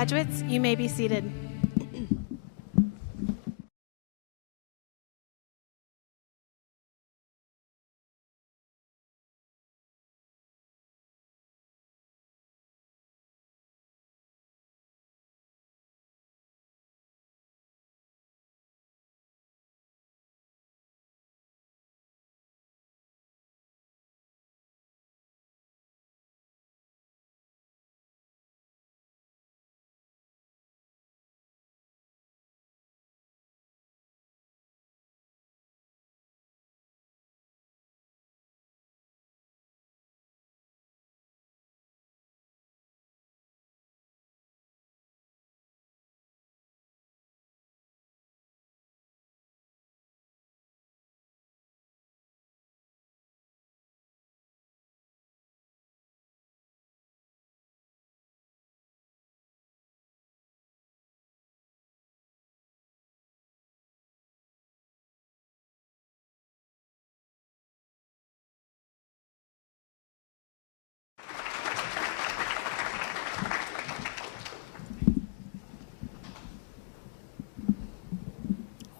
Graduates, you may be seated.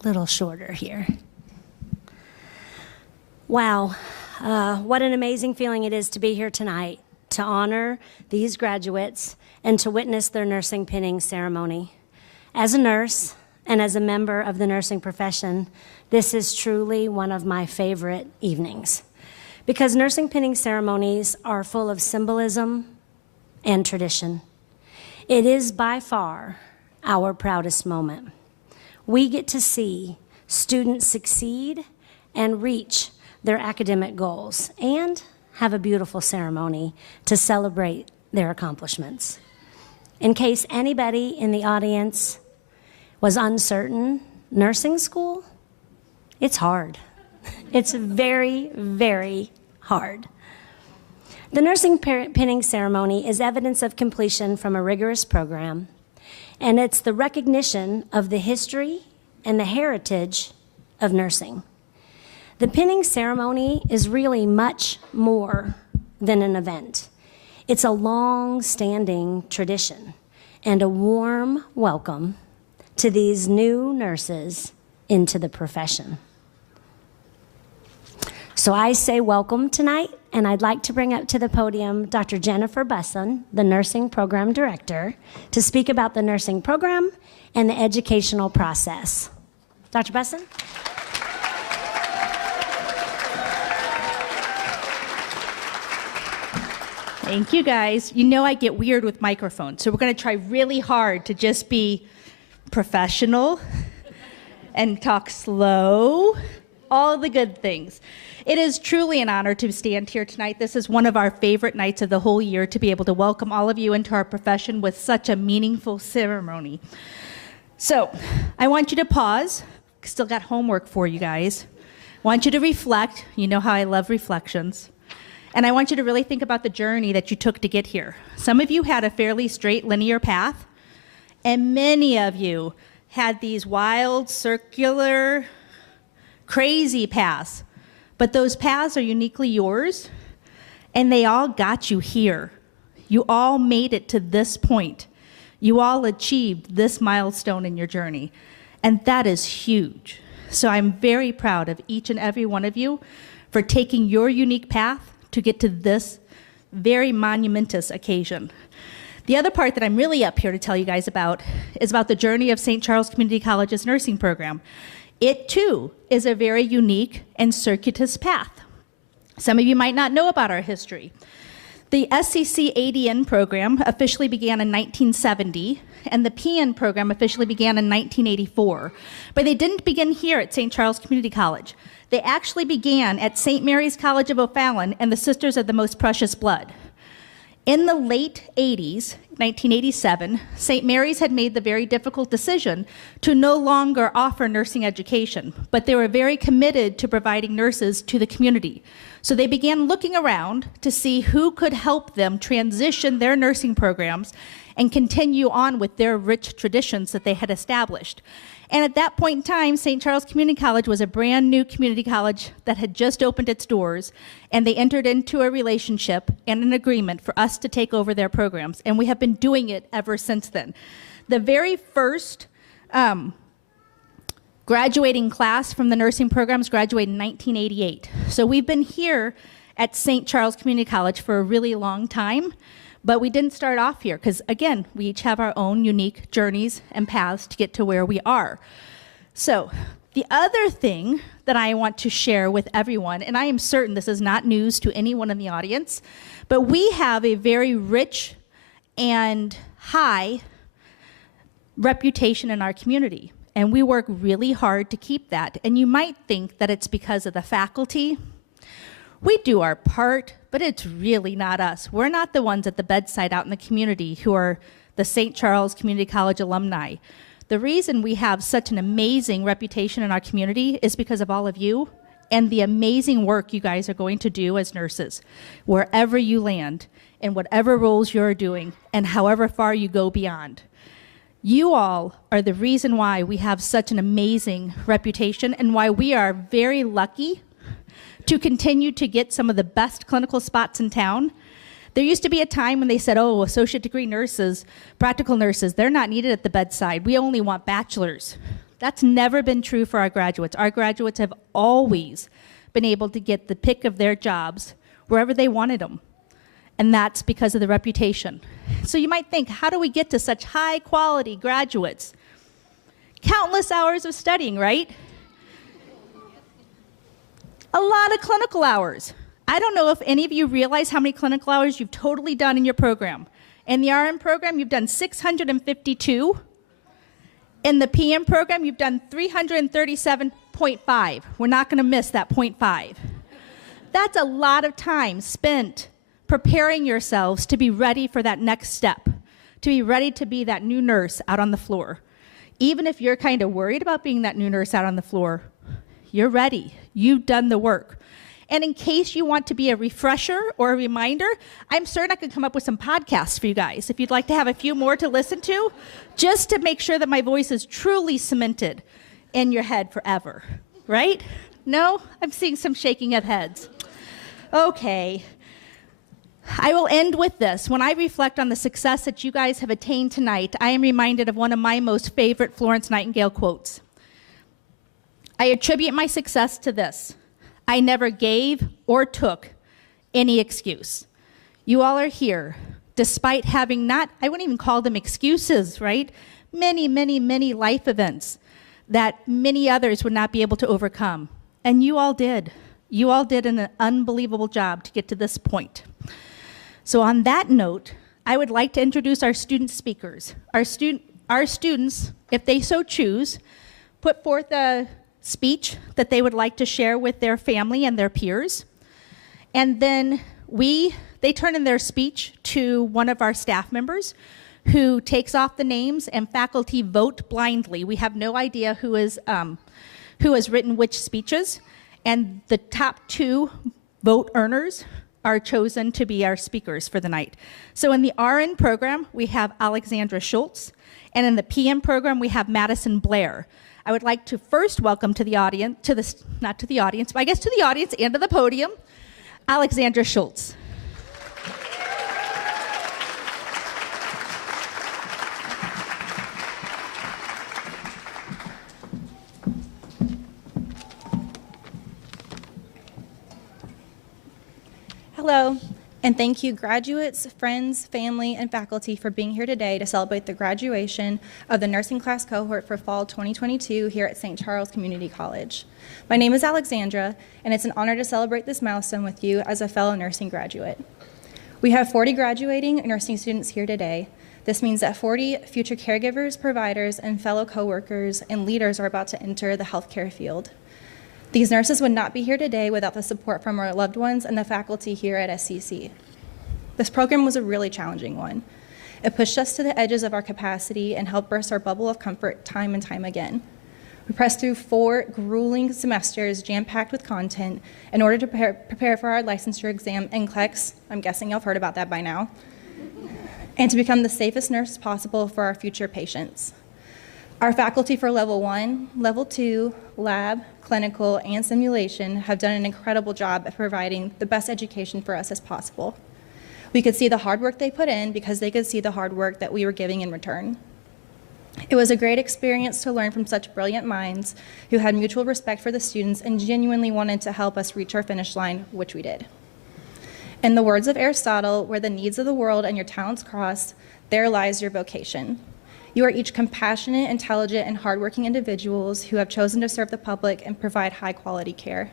Little shorter here. Wow, what an amazing feeling it is to be here tonight, to honor these graduates and to witness their nursing pinning ceremony. As a nurse and as a member of the nursing profession, this is truly one of my favorite evenings because nursing pinning ceremonies are full of symbolism and tradition. It is by far our proudest moment. We get to see students succeed and reach their academic goals and have a beautiful ceremony to celebrate their accomplishments. In case anybody in the audience was uncertain, nursing school, it's hard. It's very, very hard. The nursing pinning ceremony is evidence of completion from a rigorous program, and it's the recognition of the history and the heritage of nursing. The pinning ceremony is really much more than an event. It's a long-standing tradition and a warm welcome to these new nurses into the profession. So I say welcome tonight, and I'd like to bring up to the podium Dr. Jennifer Busson, the Nursing Program Director, to speak about the nursing program and the educational process. Dr. Busson? Thank you, guys. You know I get weird with microphones, so we're going to try really hard to just be professional and talk slow, all the good things. It is truly an honor to stand here tonight. This is one of our favorite nights of the whole year, to be able to welcome all of you into our profession with such a meaningful ceremony. So I want you to pause. Still got homework for you guys. I want you to reflect. You know how I love reflections. And I want you to really think about the journey that you took to get here. Some of you had a fairly straight linear path, and many of you had these wild, circular, crazy paths. But those paths are uniquely yours, and they all got you here. You all made it to this point. You all achieved this milestone in your journey, and that is huge. So I'm very proud of each and every one of you for taking your unique path to get to this very monumentous occasion. The other part that I'm really up here to tell you guys about is about the journey of St. Charles Community College's nursing program. It too is a very unique and circuitous path. Some of you might not know about our history. The SCC ADN program officially began in 1970, and the PN program officially began in 1984. But they didn't begin here at St. Charles Community College. They actually began at St. Mary's College of O'Fallon and the Sisters of the Most Precious Blood. In the late 80s, 1987, St. Mary's had made the very difficult decision to no longer offer nursing education, but they were very committed to providing nurses to the community. So they began looking around to see who could help them transition their nursing programs and continue on with their rich traditions that they had established. And at that point in time, St. Charles Community College was a brand new community college that had just opened its doors, and they entered into a relationship and an agreement for us to take over their programs. And we have been been doing it ever since then. The very first graduating class from the nursing programs graduated in 1988. So we've been here at St. Charles Community College for a really long time, but we didn't start off here because, again, we each have our own unique journeys and paths to get to where we are. So the other thing that I want to share with everyone, and I am certain this is not news to anyone in the audience, but we have a very rich and high reputation in our community, and we work really hard to keep that. And you might think that it's because of the faculty. We do our part, but it's really not us. We're not the ones at the bedside out in the community who are the St. Charles Community College alumni. The reason we have such an amazing reputation in our community is because of all of you and the amazing work you guys are going to do as nurses, wherever you land, in whatever roles you're doing, and however far you go beyond. You all are the reason why we have such an amazing reputation and why we are very lucky to continue to get some of the best clinical spots in town. There used to be a time when they said, oh, associate degree nurses, practical nurses, they're not needed at the bedside. We only want bachelors. That's never been true for our graduates. Our graduates have always been able to get the pick of their jobs wherever they wanted them. And that's because of the reputation. So you might think, how do we get to such high quality graduates? Countless hours of studying, right? A lot of clinical hours. I don't know if any of you realize how many clinical hours you've totally done in your program. In the RN program, you've done 652. In the PM program, you've done 337.5. We're not going to miss that 0.5. That's a lot of time spent preparing yourselves to be ready for that next step, to be ready to be that new nurse out on the floor. Even if you're kind of worried about being that new nurse out on the floor, you're ready. You've done the work. And in case you want to be a refresher or a reminder, I'm certain I could come up with some podcasts for you guys if you'd like to have a few more to listen to, just to make sure that my voice is truly cemented in your head forever, right? No? I'm seeing some shaking of heads. Okay. I will end with this. When I reflect on the success that you guys have attained tonight, I am reminded of one of my most favorite Florence Nightingale quotes. I attribute my success to this. I never gave or took any excuse. You all are here, despite having not, I wouldn't even call them excuses, right? Many, many, many life events that many others would not be able to overcome. And you all did. You all did an unbelievable job to get to this point. So on that note, I would like to introduce our student speakers. Our students, if they so choose, put forth a speech that they would like to share with their family and their peers. And then they turn in their speech to one of our staff members who takes off the names, and faculty vote blindly. We have no idea who has written which speeches, and the top 2 vote earners are chosen to be our speakers for the night. So in the RN program, we have Alexandra Schultz, and in the PM program, we have Madison Blair. I would like to first welcome to the audience, not to the audience, but I guess to the audience and to the podium, Alexandra Schultz. Hello, and thank you graduates, friends, family, and faculty for being here today to celebrate the graduation of the nursing class cohort for fall 2022 here at St. Charles Community College. My name is Alexandra, and it's an honor to celebrate this milestone with you as a fellow nursing graduate. We have 40 graduating nursing students here today. This means that 40 future caregivers, providers, and fellow coworkers and leaders are about to enter the healthcare field. These nurses would not be here today without the support from our loved ones and the faculty here at SCC. This program was a really challenging one. It pushed us to the edges of our capacity and helped burst our bubble of comfort time and time again. We pressed through 4 grueling semesters jam-packed with content in order to prepare for our licensure exam NCLEX, I'm guessing you've heard about that by now, and to become the safest nurse possible for our future patients. Our faculty for Level 1, Level 2, lab, clinical, and simulation have done an incredible job at providing the best education for us as possible. We could see the hard work they put in because they could see the hard work that we were giving in return. It was a great experience to learn from such brilliant minds who had mutual respect for the students and genuinely wanted to help us reach our finish line, which we did. In the words of Aristotle, where the needs of the world and your talents cross, there lies your vocation. You are each compassionate, intelligent, and hardworking individuals who have chosen to serve the public and provide high-quality care.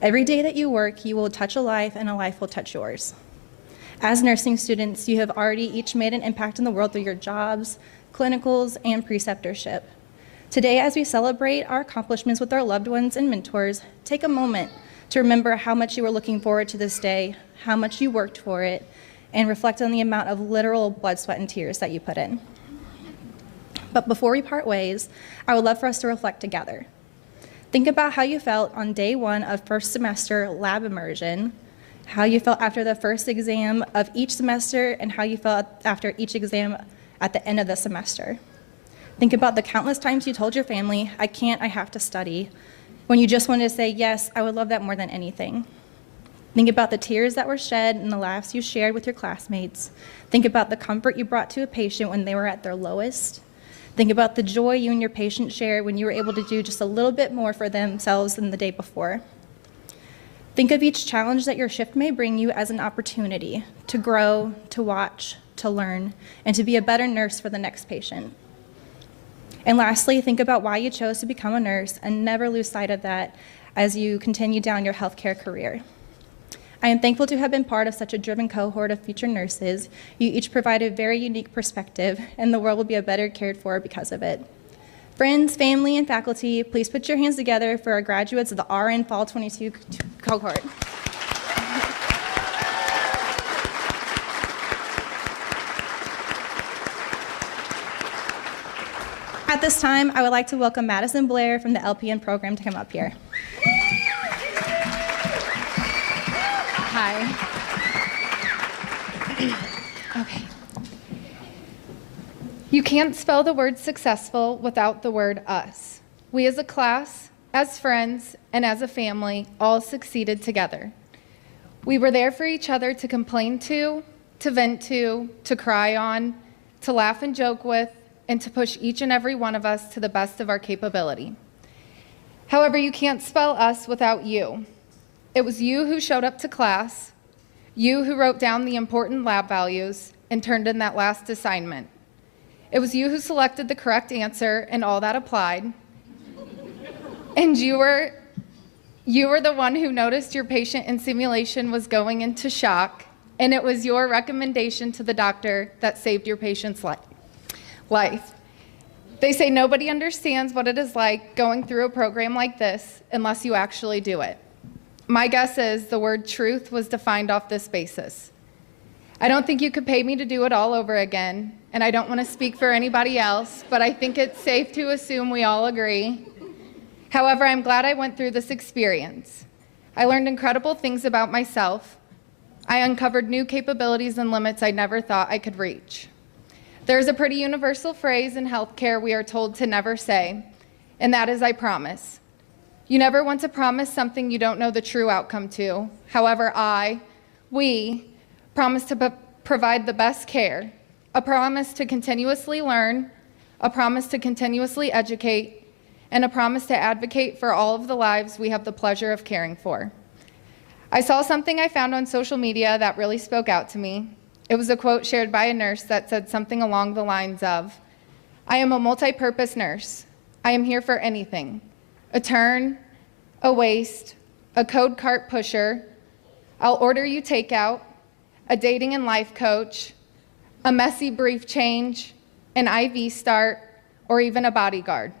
Every day that you work, you will touch a life, and a life will touch yours. As nursing students, you have already each made an impact in the world through your jobs, clinicals, and preceptorship. Today, as we celebrate our accomplishments with our loved ones and mentors, take a moment to remember how much you were looking forward to this day, how much you worked for it, and reflect on the amount of literal blood, sweat, and tears that you put in. But before we part ways, I would love for us to reflect together. Think about how you felt on day one of first semester lab immersion, how you felt after the first exam of each semester, and how you felt after each exam at the end of the semester. Think about the countless times you told your family, I can't, I have to study, when you just wanted to say, yes, I would love that more than anything. Think about the tears that were shed and the laughs you shared with your classmates. Think about the comfort you brought to a patient when they were at their lowest. Think about the joy you and your patient shared when you were able to do just a little bit more for themselves than the day before. Think of each challenge that your shift may bring you as an opportunity to grow, to watch, to learn, and to be a better nurse for the next patient. And lastly, think about why you chose to become a nurse and never lose sight of that as you continue down your healthcare career. I am thankful to have been part of such a driven cohort of future nurses. You each provide a very unique perspective, and the world will be a better cared for because of it. Friends, family, and faculty, please put your hands together for our graduates of the RN Fall 22 cohort. At this time, I would like to welcome Madison Blair from the LPN program to come up here. Hi. Okay. You can't spell the word successful without the word us. We as a class, as friends, and as a family all succeeded together. We were there for each other to complain to vent to cry on, to laugh and joke with, and to push each and every one of us to the best of our capability. However, you can't spell us without you. It was you who showed up to class, you who wrote down the important lab values and turned in that last assignment. It was you who selected the correct answer and all that applied. And you were the one who noticed your patient in simulation was going into shock, and it was your recommendation to the doctor that saved your patient's life. They say nobody understands what it is like going through a program like this unless you actually do it. My guess is the word truth was defined off this basis. I don't think you could pay me to do it all over again, and I don't want to speak for anybody else, but I think it's safe to assume we all agree. However, I'm glad I went through this experience. I learned incredible things about myself. I uncovered new capabilities and limits I never thought I could reach. There's a pretty universal phrase in healthcare we are told to never say, and that is, I promise. You never want to promise something you don't know the true outcome to. However, we promise to provide the best care, a promise to continuously learn, a promise to continuously educate, and a promise to advocate for all of the lives we have the pleasure of caring for. I saw something I found on social media that really spoke out to me. It was a quote shared by a nurse that said something along the lines of, I am a multi-purpose nurse. I am here for anything. A turn, a waist, a code cart pusher, I'll order you takeout, a dating and life coach, a messy brief change, an IV start, or even a bodyguard.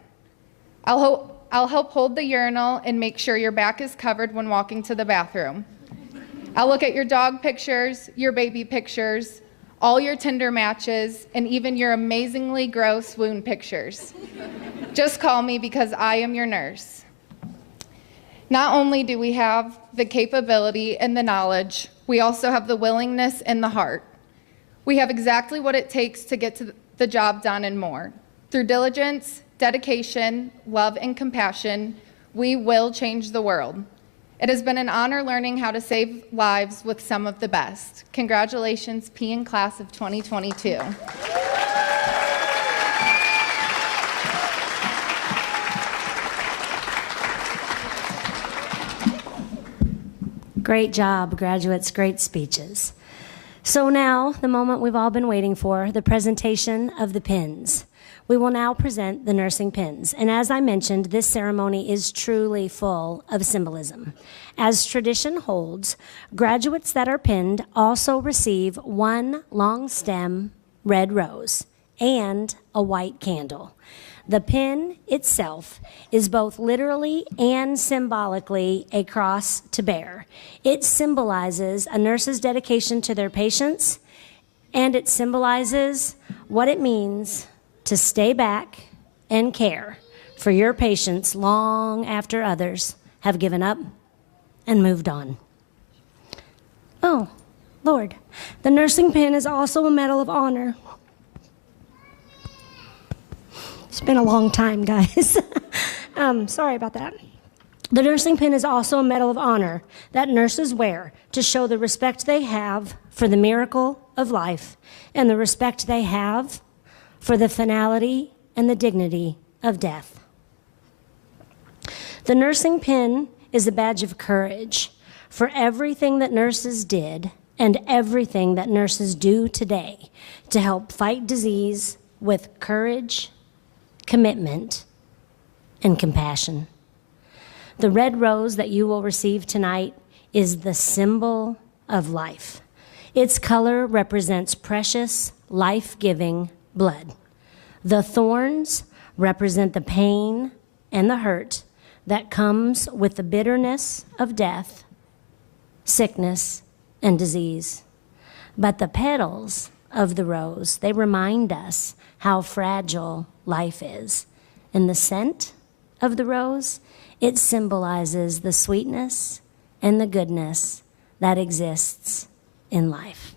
I'll help hold the urinal and make sure your back is covered when walking to the bathroom. I'll look at your dog pictures, your baby pictures, all your Tinder matches, and even your amazingly gross wound pictures. Just call me because I am your nurse. Not only do we have the capability and the knowledge, we also have the willingness and the heart. We have exactly what it takes to get to the job done and more. Through diligence, dedication, love, and compassion, we will change the world. It has been an honor learning how to save lives with some of the best. Congratulations, PN Class of 2022. Great job, graduates, great speeches. So now, the moment we've all been waiting for, the presentation of the pins. We will now present the nursing pins. And as I mentioned, this ceremony is truly full of symbolism. As tradition holds, graduates that are pinned also receive one long stem red rose and a white candle. The pin itself is both literally and symbolically a cross to bear. It symbolizes a nurse's dedication to their patients, and it symbolizes what it means to stay back and care for your patients long after others have given up and moved on. Oh, Lord, the nursing pin is also a medal of honor. It's been a long time, guys. Sorry about that. The nursing pin is also a medal of honor that nurses wear to show the respect they have for the miracle of life and the respect they have for the finality and the dignity of death. The nursing pin is a badge of courage for everything that nurses did and everything that nurses do today to help fight disease with courage, commitment, and compassion. The red rose that you will receive tonight is the symbol of life. Its color represents precious, life-giving blood. The thorns represent the pain and the hurt that comes with the bitterness of death, sickness, and disease. But the petals of the rose, they remind us how fragile life is. And the scent of the rose, it symbolizes the sweetness and the goodness that exists in life.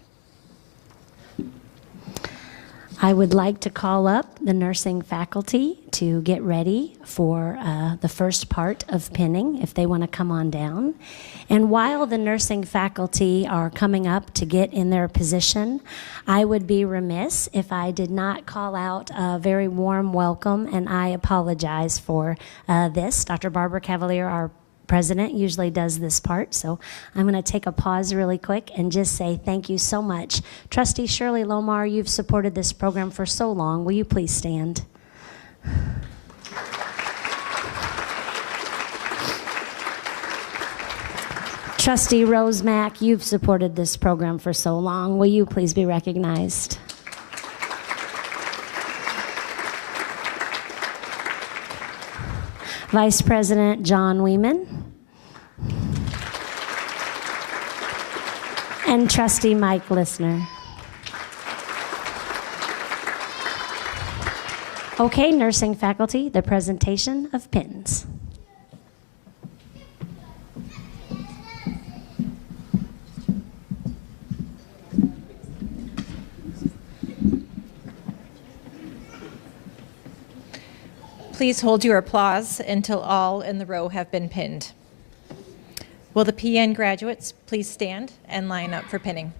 I would like to call up the nursing faculty to get ready for the first part of pinning, if they want to come on down. And while the nursing faculty are coming up to get in their position, I would be remiss if I did not call out a very warm welcome, and I apologize for this. Dr. Barbara Cavalier, our president, usually does this part, so I'm going to take a pause really quick and just say thank you so much. Trustee Shirley Lomar, you've supported this program for so long. Will you please stand? Trustee Rose Mack, you've supported this program for so long. Will you please be recognized? Vice President John Weeman. And Trustee Mike Listener. Okay, nursing faculty, the presentation of pins. Please hold your applause until all in the row have been pinned. Will the PN graduates please stand and line up for pinning?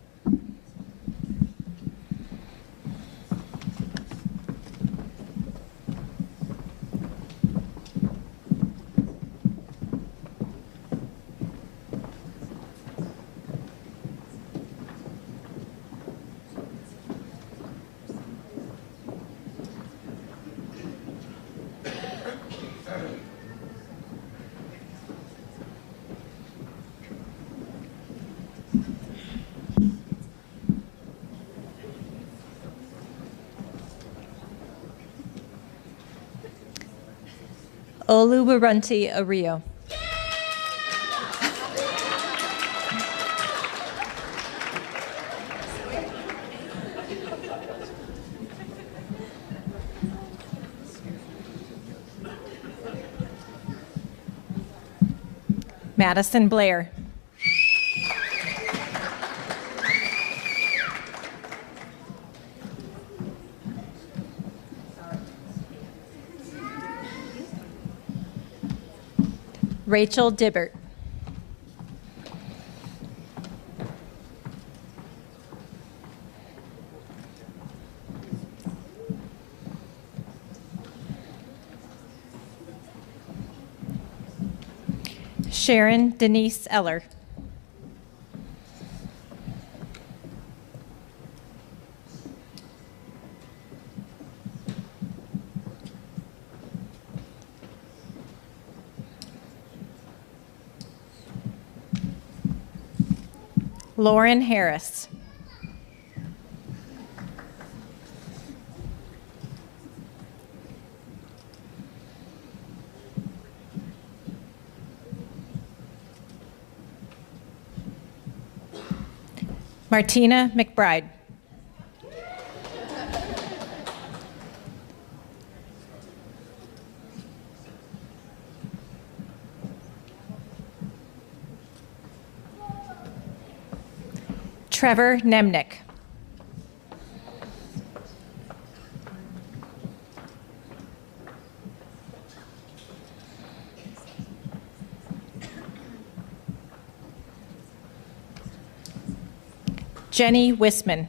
Oluwarunti Ario. Madison Blair. Rachel Dibbert. Sharon Denise Eller. Lauren Harris. Martina McBride. Trevor Nemnick. Jenny Wisman.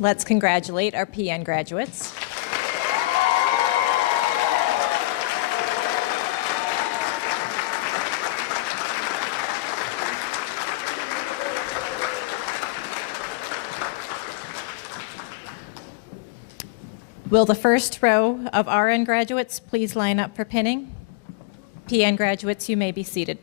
Let's congratulate our PN graduates. Will the first row of RN graduates please line up for pinning? PN graduates, you may be seated.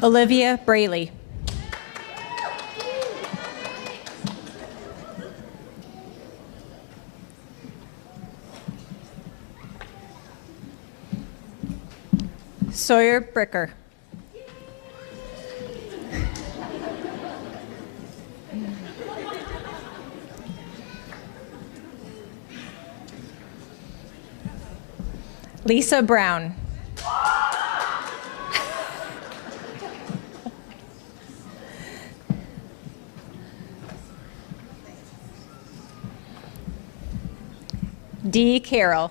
Olivia Braley. Sawyer Bricker. Lisa Brown. D. Carroll.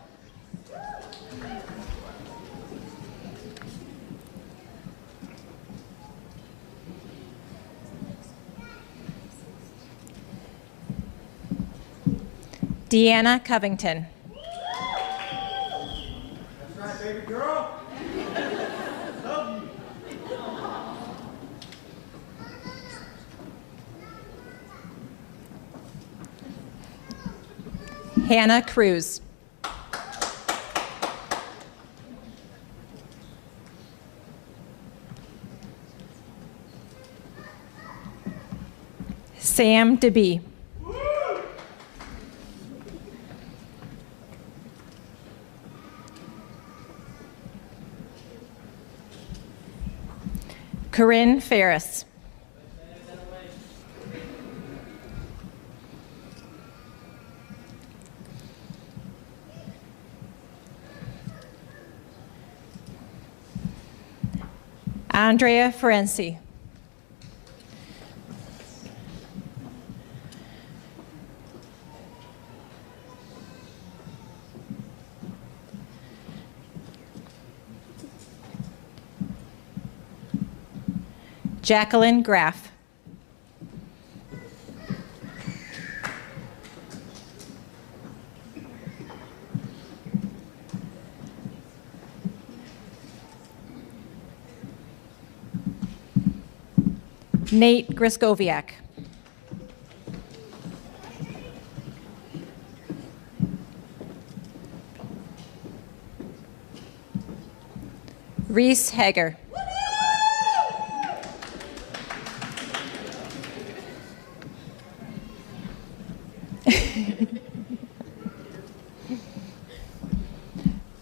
Deanna Covington. That's right, baby girl. Love you. Hannah Cruz. Sam DeBee. Corinne Ferris. Andrea Ferenci. Jacqueline Graff. Nate Griskowiak. Reese Hager.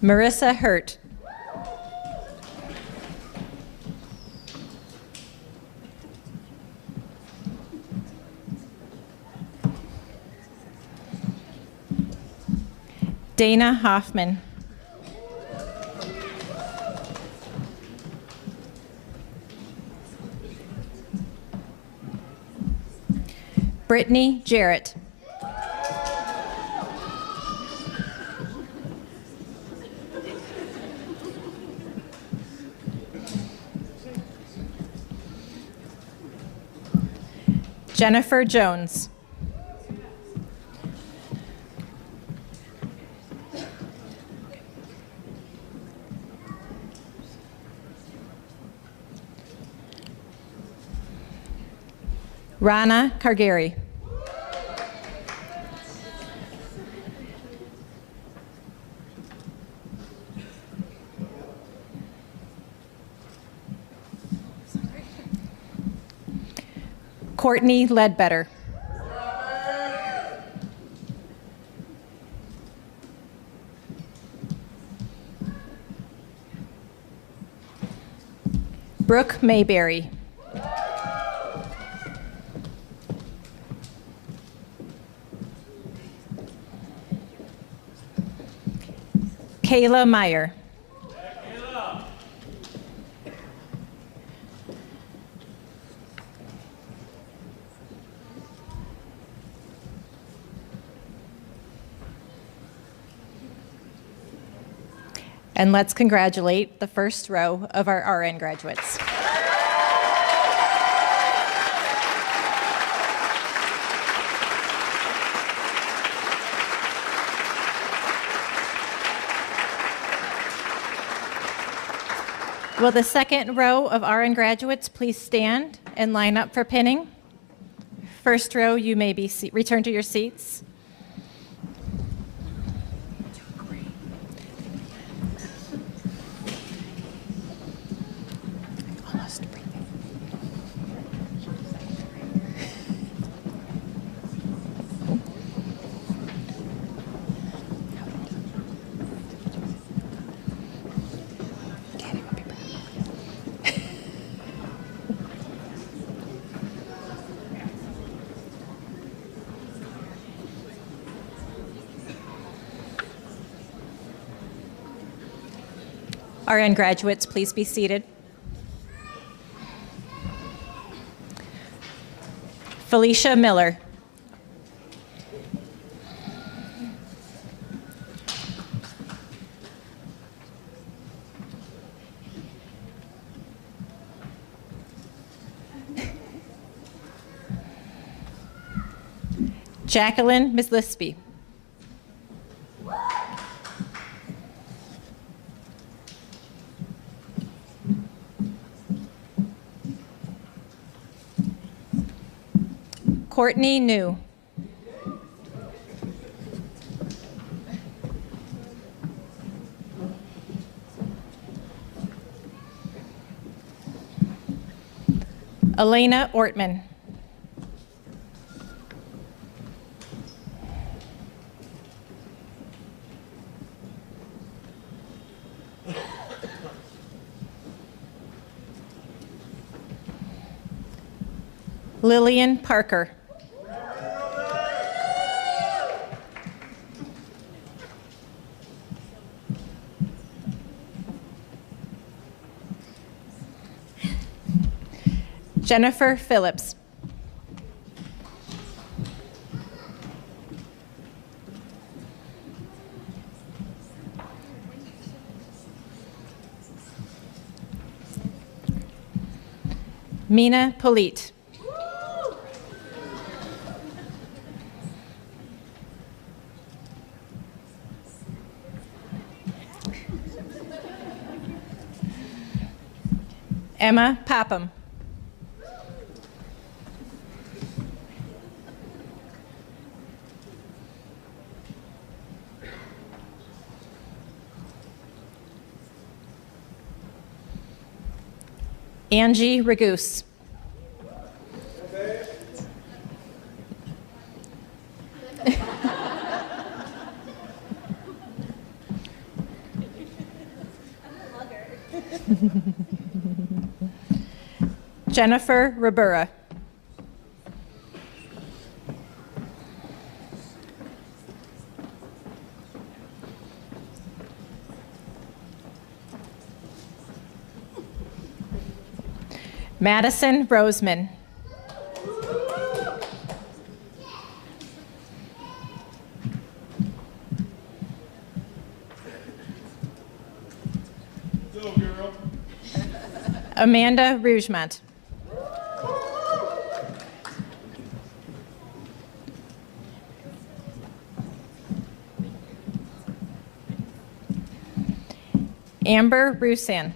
Marissa Hurt. Dana Hoffman. Brittany Jarrett. Jennifer Jones. Rana Kargari. Courtney Ledbetter. Brooke Mayberry. Kayla Meyer. And let's congratulate the first row of our RN graduates. Will the second row of RN graduates please stand and line up for pinning? First row, you may be return to your seats. RN graduates, please be seated. Felicia Miller. Jacqueline Mislispy. Courtney New. Elena Ortman. Lillian Parker. Jennifer Phillips. Mina Polite. Emma Popham. Angie Ragoose. Jennifer Ribera. Madison Roseman. Go, girl. Amanda Rougemont. Amber Rusan.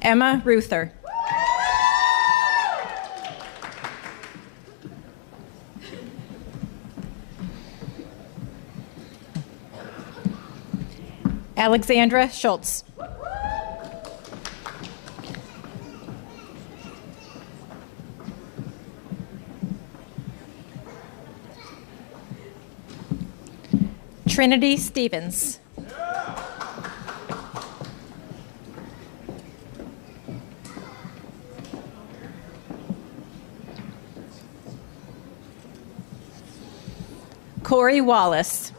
Emma Ruther. Alexandra Schultz. Trinity Stevens. Corey Wallace.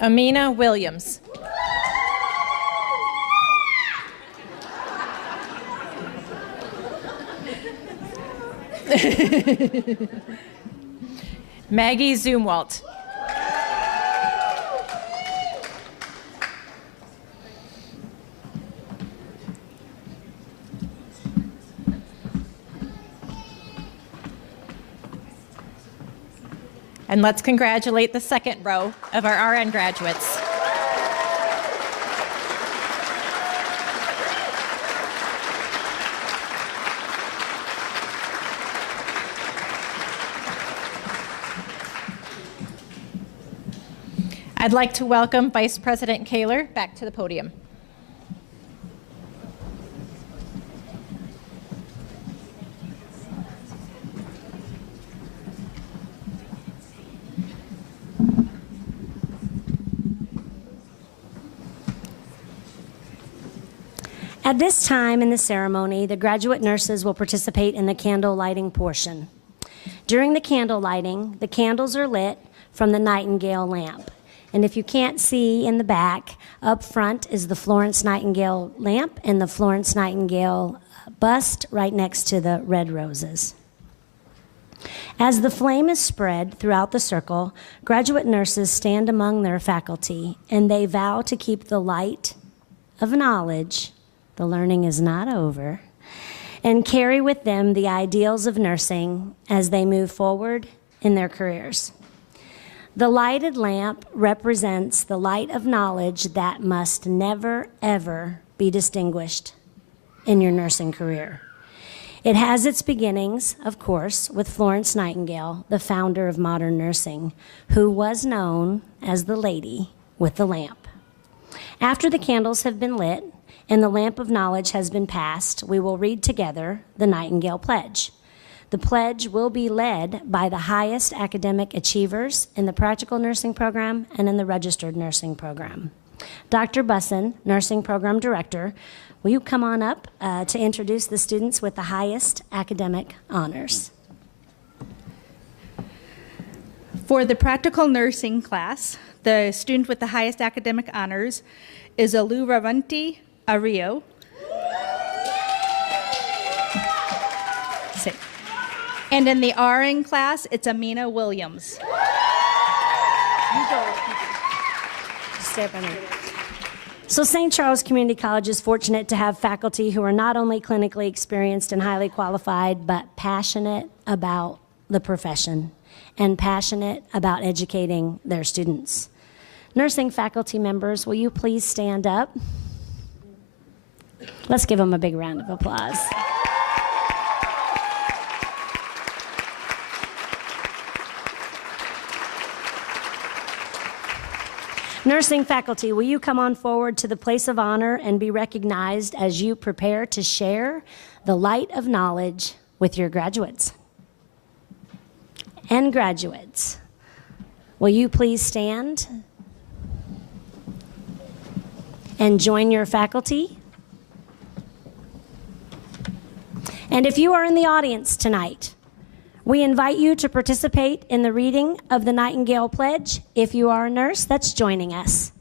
Amina Williams. Maggie Zumwalt. And let's congratulate the second row of our RN graduates. I'd like to welcome Vice President Kaler back to the podium. At this time in the ceremony, the graduate nurses will participate in the candle lighting portion. During the candle lighting, the candles are lit from the Nightingale lamp. And if you can't see in the back, up front is the Florence Nightingale lamp and the Florence Nightingale bust right next to the red roses. As the flame is spread throughout the circle, graduate nurses stand among their faculty and they vow to keep the light of knowledge, the learning is not over, and carry with them the ideals of nursing as they move forward in their careers. The lighted lamp represents the light of knowledge that must never, ever be distinguished in your nursing career. It has its beginnings, of course, with Florence Nightingale, the founder of modern nursing, who was known as the lady with the lamp. After the candles have been lit and the lamp of knowledge has been passed, we will read together the Nightingale Pledge. The pledge will be led by the highest academic achievers in the practical nursing program and in the registered nursing program. Dr. Bussin, nursing program director, will you come on up to introduce the students with the highest academic honors? For the practical nursing class, the student with the highest academic honors is Aluravanti Ario. And in the RN class, it's Amina Williams. Stay up on it. So St. Charles Community College is fortunate to have faculty who are not only clinically experienced and highly qualified, but passionate about the profession. and passionate about educating their students. Nursing faculty members, will you please stand up? Let's give them a big round of applause. Nursing faculty, will you come on forward to the place of honor and be recognized as you prepare to share the light of knowledge with your graduates? And graduates, will you please stand and join your faculty? And if you are in the audience tonight, we invite you to participate in the reading of the Nightingale Pledge. If you are a nurse that's joining us.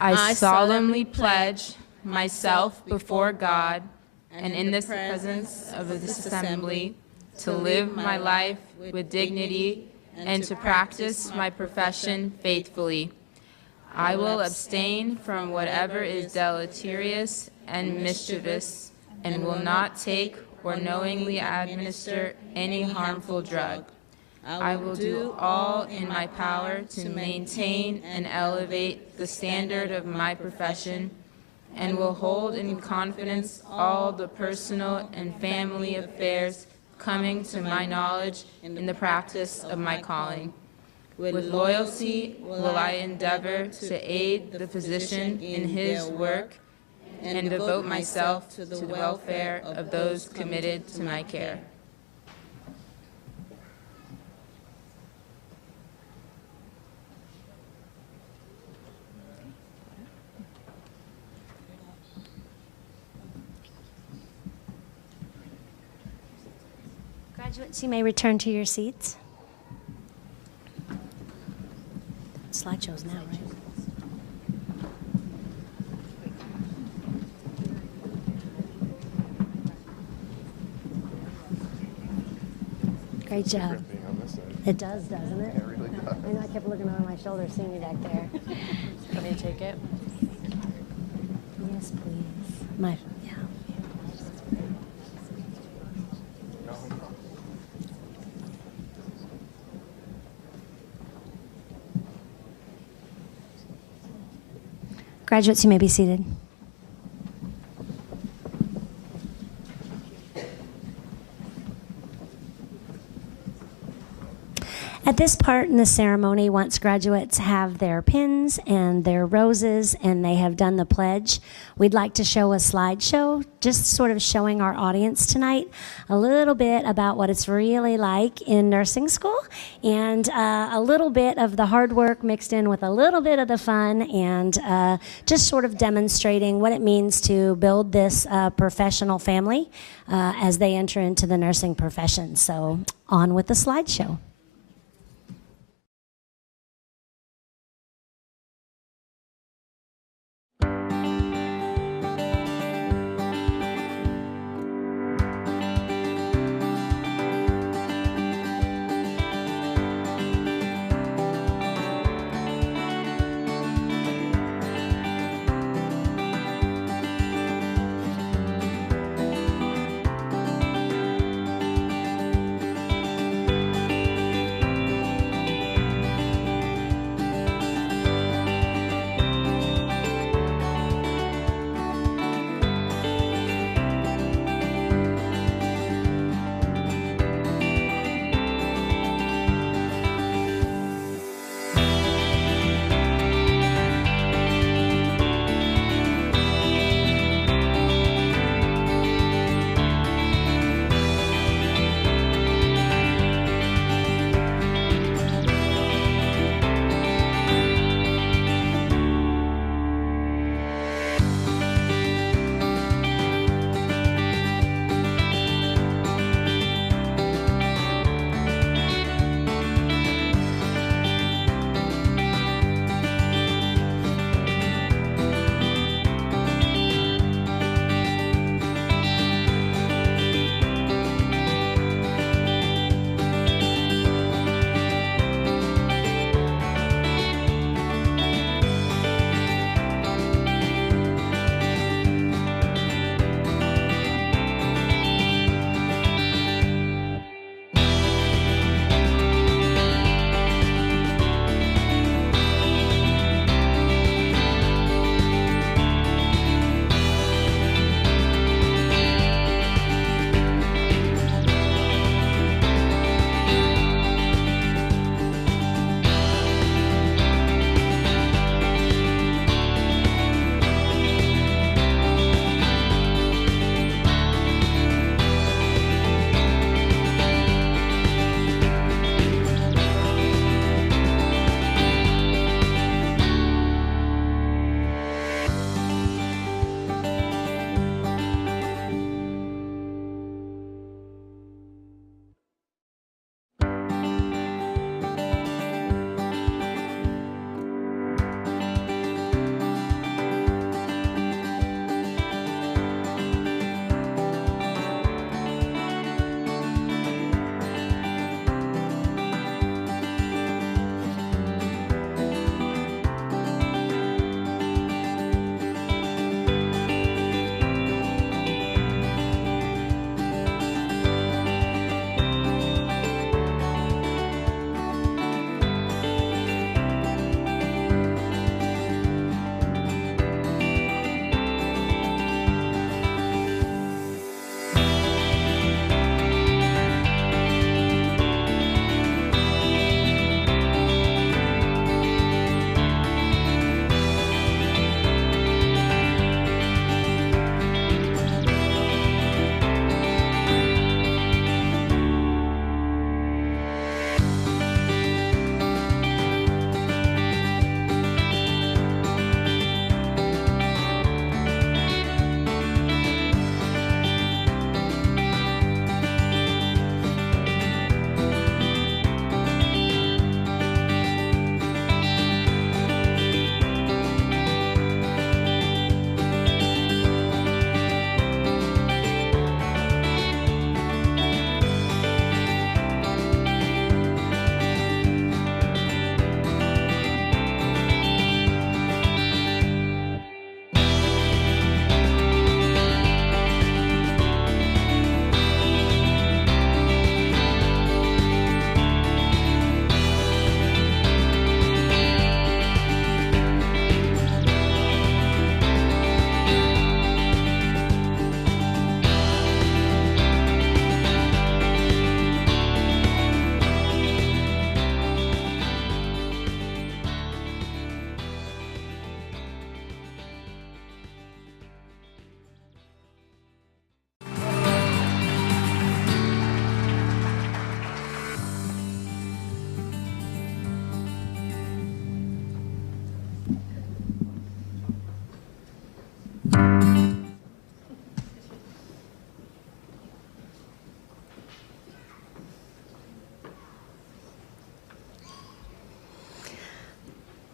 I solemnly pledge myself before God and in the presence of this assembly to live my life with dignity and to practice my profession faithfully. I will abstain from whatever is deleterious and mischievous and will not take or knowingly administer any harmful drug. I will do all in my power to maintain and elevate the standard of my profession, and will hold in confidence all the personal and family affairs coming to my knowledge in the practice of my calling. With loyalty will I endeavor to aid the physician in his work and devote myself to the welfare of those committed to my care. Graduates, you may return to your seats. Slideshows now, right? Great job. It does, doesn't it? It really does. I know, I kept looking over my shoulder, seeing you back there. Want me to take it? Yes, please. Yeah. Graduates, you may be seated. At this part in the ceremony, once graduates have their pins and their roses and they have done the pledge, we'd like to show a slideshow, just sort of showing our audience tonight a little bit about what it's really like in nursing school, and a little bit of the hard work mixed in with a little bit of the fun, and just sort of demonstrating what it means to build this professional family as they enter into the nursing profession. So on with the slideshow.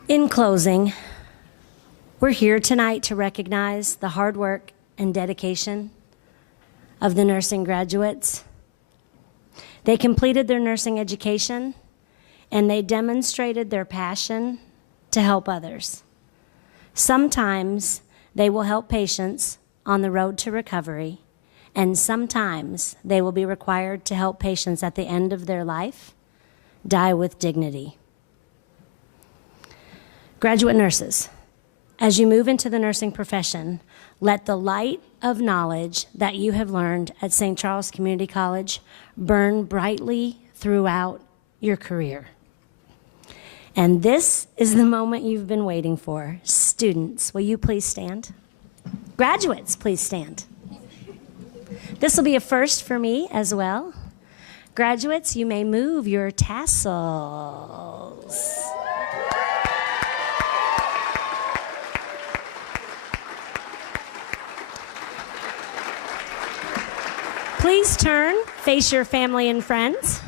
In closing, we're here tonight to recognize the hard work and dedication of the nursing graduates. They completed their nursing education, and they demonstrated their passion to help others. Sometimes they will help patients on the road to recovery, and sometimes they will be required to help patients at the end of their life die with dignity. Graduate nurses, as you move into the nursing profession, let the light of knowledge that you have learned at St. Charles Community College burn brightly throughout your career. And this is the moment you've been waiting for. Students, will you please stand? Graduates, please stand. This will be a first for me as well. Graduates, you may move your tassels. Please turn, face your family and friends.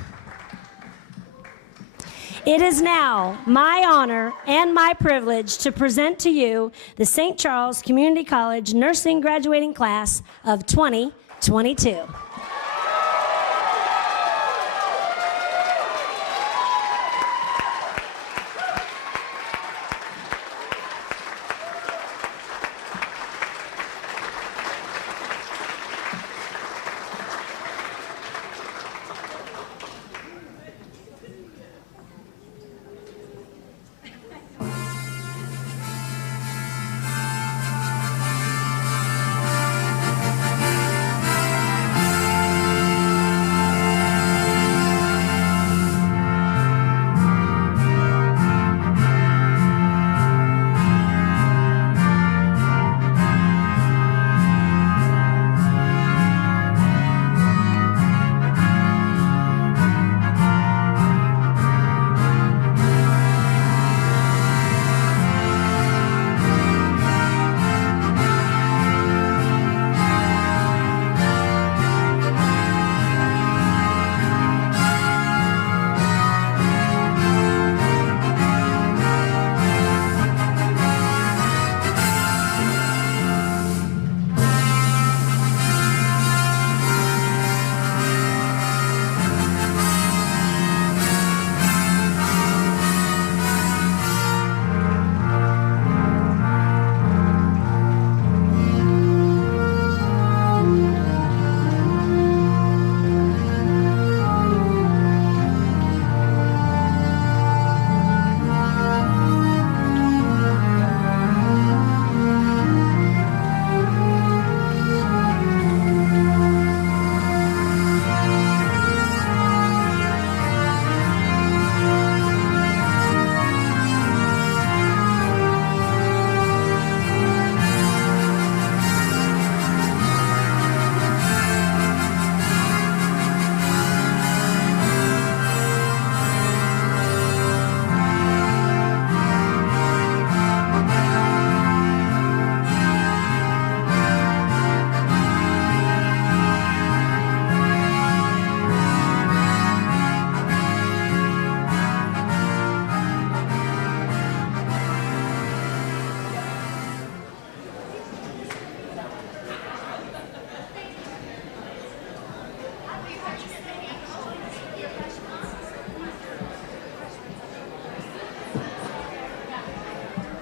It is now my honor and my privilege to present to you the St. Charles Community College Nursing Graduating Class of 2022.